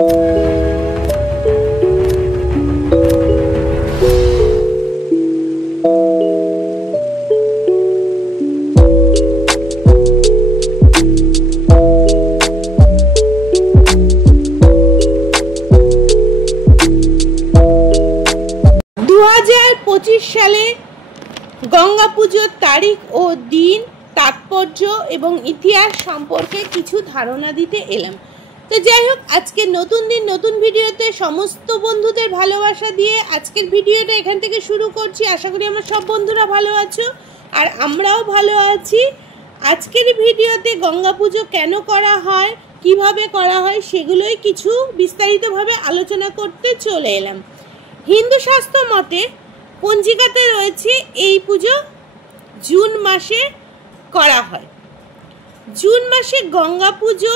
সালে গঙ্গা পুজোর তারিখ ও দিন, তাৎপর্য এবং ইতিহাস সম্পর্কে কিছু ধারণা দিতে এলাম। তো যাই হোক, আজকে নতুন দিন নতুন ভিডিওতে সমস্ত বন্ধুদের ভালোবাসা দিয়ে আজকের ভিডিওটা এখান থেকে শুরু করছি। আশা করি আমার সব বন্ধুরা ভালো আছো আর আমরাও ভালো আছি। আজকের ভিডিওতে গঙ্গা পুজো কেন করা হয়, কিভাবে করা হয়, সেগুলোই কিছু বিস্তারিতভাবে আলোচনা করতে চলে এলাম। হিন্দু শাস্ত্র মতে পঞ্জিকাতে রয়েছে এই পুজো জুন মাসে করা হয়। জুন মাসে গঙ্গা পুজো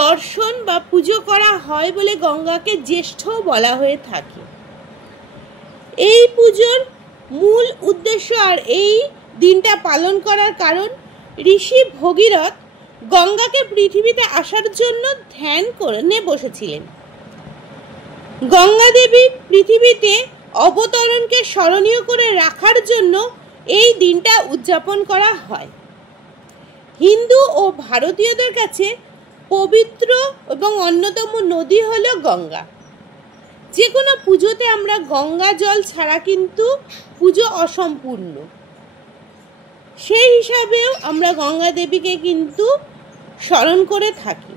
দর্শন বা পুজো করা হয় বলে গঙ্গাকে জ্যেষ্ঠ বলা হয়ে থাকে। এই পুজোর মূল উদ্দেশ্য আর এই দিনটা পালন করার কারণ, ঋষি ভগীরথ গঙ্গাকে পৃথিবীতে আসার জন্য ধ্যান করে বসেছিলেন। গঙ্গা দেবী পৃথিবীতে অবতরণকে স্মরণীয় করে রাখার জন্য এই দিনটা উদযাপন করা হয়। হিন্দু ও ভারতীয়দের কাছে পবিত্র এবং অন্যতম নদী হলো গঙ্গা। যে কোনো পুজোতে আমরা গঙ্গা জল ছাড়া কিন্তু পুজো অসম্পূর্ণ। সেই হিসাবেও আমরা গঙ্গা দেবীকে কিন্তু স্মরণ করে থাকি।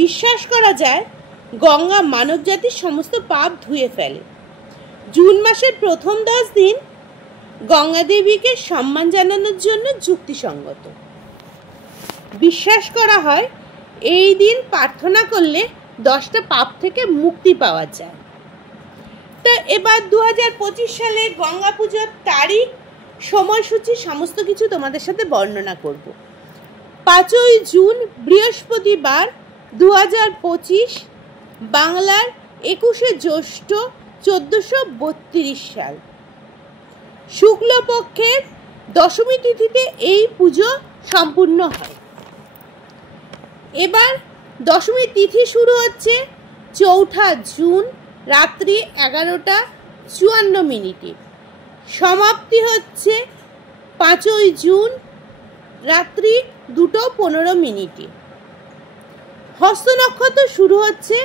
বিশ্বাস করা যায় গঙ্গা মানবজাতির সমস্ত পাপ ধুয়ে ফেলে। জুন মাসের প্রথম 10 দিন গঙ্গা দেবীকে সম্মান জানানোর জন্য যুক্তিসঙ্গত। বিশ্বাস করা হয় এই দিন প্রার্থনা করলে 10টা পাপ থেকে মুক্তি পাওয়া যায়। তো এবার 2025 সালে গঙ্গা পুজোর তারিখ, সময়সূচি সমস্ত কিছু তোমাদের সাথে বর্ণনা করব। 5ই জুন বৃহস্পতিবার 2025, বাংলার 21শে জ্যৈষ্ঠ 1432 সাল। শুক্লপক্ষের দশমী তিথিতে এই পুজো সম্পূর্ণ হয়। এবার দশমী তিথি শুরু হচ্ছে 4 জুন রাত্রি 11:54। সমাপ্তি হচ্ছে 5ই জুন রাত্রি 2:15। হস্ত নক্ষত্র শুরু হচ্ছে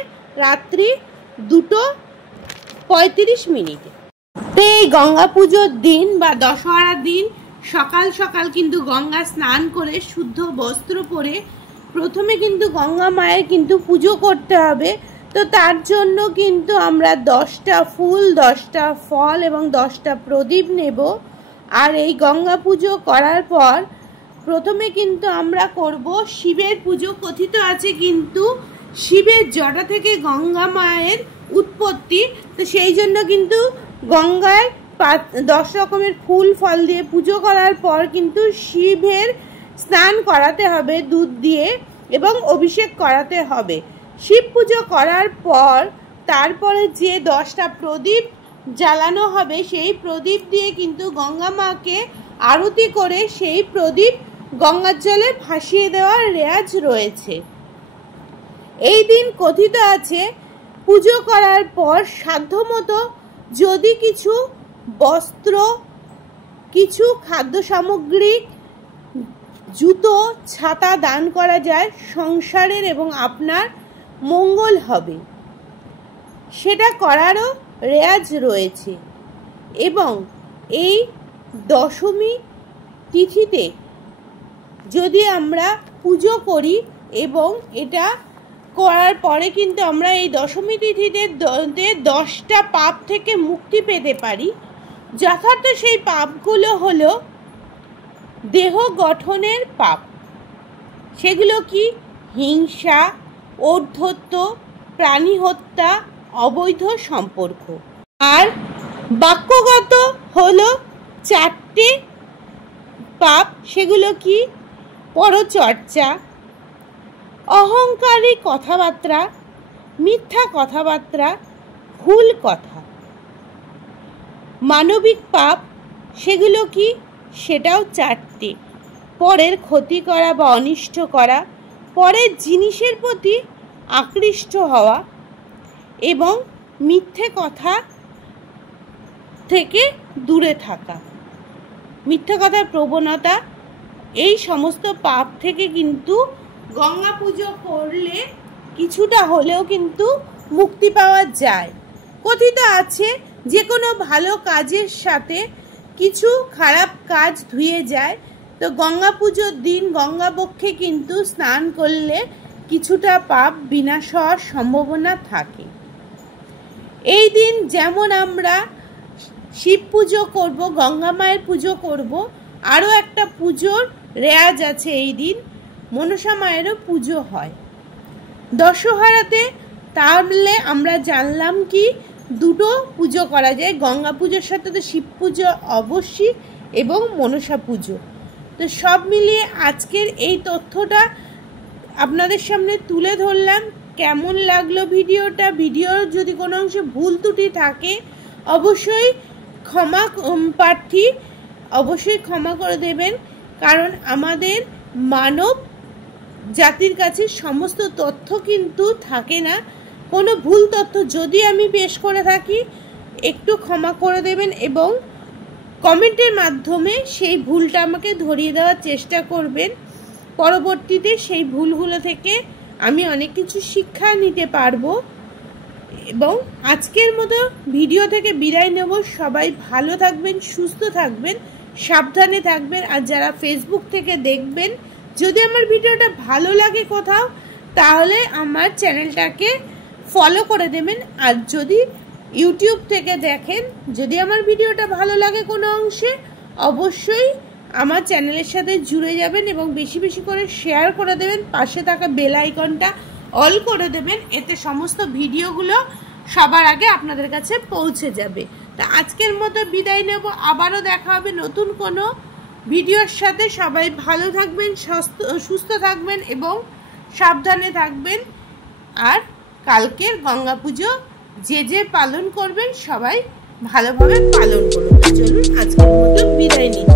রাত্রি 2:35। তো এই গঙ্গা পুজোর দিন বা দশহরার দিন সকাল সকাল কিন্তু গঙ্গা স্নান করে শুদ্ধ বস্ত্র পরে প্রথমে কিন্তু গঙ্গা মায়ের কিন্তু পুজো করতে হবে। তো তার জন্য কিন্তু আমরা 10টা ফুল, 10টা ফল এবং 10টা প্রদীপ নেব। আর এই গঙ্গা পুজো করার পর প্রথমে কিন্তু আমরা করব শিবের পুজো। কথিত আছে কিন্তু শিবের জটা থেকে গঙ্গা মায়ের উৎপত্তি। তো সেই জন্য কিন্তু গঙ্গায় 10 রকমের ফুল ফল দিয়ে পুজো করার পর কিন্তু শিবের স্নান করাতে হবে দুধ দিয়ে এবং অভিষেক করাতে হবে। শিব পুজো করার পর তারপরে যে 10টা প্রদীপ জ্বালানো হবে সেই প্রদীপ দিয়ে কিন্তু গঙ্গা মাকে আরতি করে সেই প্রদীপ গঙ্গার জলে ভাসিয়ে দেওয়ার রেওয়াজ রয়েছে। এই দিন কথিত আছে পুজো করার পর সাধ্যমতো যদি কিছু বস্ত্র, কিছু খাদ্য সামগ্রী, জুতো, ছাতা দান করা যায়, সংসারের এবং আপনার মঙ্গল হবে। সেটা করারও রেওয়াজ রয়েছে। এবং এই দশমী তিথিতে যদি আমরা পুজো করি এবং এটা করার পরে কিন্তু আমরা এই দশমী তিথিতে 10টা পাপ থেকে মুক্তি পেতে পারি। যথার্থ সেই পাপগুলো হলো দেহ গঠনের পাপ। সেগুলো কি? হিংসা, ঔদ্ধত্য, প্রাণী হত্যা, অবৈধ সম্পর্ক। আর বাক্যগত হলো 4টে পাপ। সেগুলো কি? পরচর্চা, অহংকারী কথাবার্তা, মিথ্যা কথাবার্তা, ভুল কথা। মানবিক পাপ সেগুলো কি? সেটাও 4টে। পরের ক্ষতি করা বা অনিষ্ট করা, পরের জিনিসের প্রতি আকৃষ্ট হওয়া এবং মিথ্যে কথা থেকে দূরে থাকা, মিথ্যে কথার প্রবণতা, এই সমস্ত পাপ থেকে কিন্তু গঙ্গা পুজো করলে কিছুটা হলেও কিন্তু মুক্তি পাওয়া যায়। কথিত আছে যে কোনো ভালো কাজের সাথে কিছু খারাপ কাজ ধুয়ে যায়। তো গঙ্গা পুজোর দিন গঙ্গাবক্ষে কিন্তু স্নান করলে কিছুটা পাপ বিনাশ হওয়ার সম্ভাবনা থাকে। এই দিন যেমন আমরা শিব পুজো করব, গঙ্গা মায়ের পুজো করব, আরও একটা পুজোর রেয়াজ আছে। এই দিন মনসা মায়েরও পুজো হয়। দশহরাতে তাহলে আমরা জানলাম কি দুটো পুজো করা যায়, গঙ্গা পুজোর সাথে তো শিব পুজো অবশ্যই এবং মনসা পুজো। তো সব মিলিয়ে আজকের এই তথ্যটা আপনাদের সামনে তুলে ধরলাম। কেমন লাগলো ভিডিওটা? ভিডিওর যদি কোনো অংশে ভুল ত্রুটি থাকে অবশ্যই ক্ষমা প্রার্থী, অবশ্যই ক্ষমা করে দেবেন, কারণ আমাদের মানব জাতির কাছে সমস্ত তথ্য কিন্তু থাকে না। কোনো ভুল তথ্য যদি আমি পেশ করে থাকি একটু ক্ষমা করে দেবেন এবং কমেন্টের মাধ্যমে সেই ভুলটা আমাকে ধরিয়ে দেওয়ার চেষ্টা করবেন। পরবর্তীতে সেই ভুলগুলো থেকে আমি অনেক কিছু শিক্ষা নিতে পারবো। এবং আজকের মতো ভিডিও থেকে বিদায় নেব। সবাই ভালো থাকবেন, সুস্থ থাকবেন, সাবধানে থাকবেন। আর যারা ফেসবুক থেকে দেখবেন, যদি আমার ভিডিওটা ভালো লাগে কোথাও, তাহলে আমার চ্যানেলটাকে ফলো করে দেবেন। আর যদি ইউটিউব থেকে দেখেন, যদি আমার ভিডিওটা ভালো লাগে কোনো অংশে, অবশ্যই আমার চ্যানেলের সাথে জুড়ে যাবেন এবং বেশি বেশি করে শেয়ার করে দেবেন। পাশে থাকা বেল আইকনটা অল করে দেবেন, এতে সমস্ত ভিডিওগুলো সবার আগে আপনাদের কাছে পৌঁছে যাবে। তা আজকের মতো বিদায় নেব, আবারও দেখা হবে নতুন কোনো ভিডিওর সাথে। সবাই ভালো থাকবেন, সুস্থ থাকবেন এবং সাবধানে থাকবেন। আর কালকের গঙ্গা পুজো যে যে পালন করবেন সবাই ভালোভাবে পালন করুন। চলুন আজকের মতো বিদায় নিই।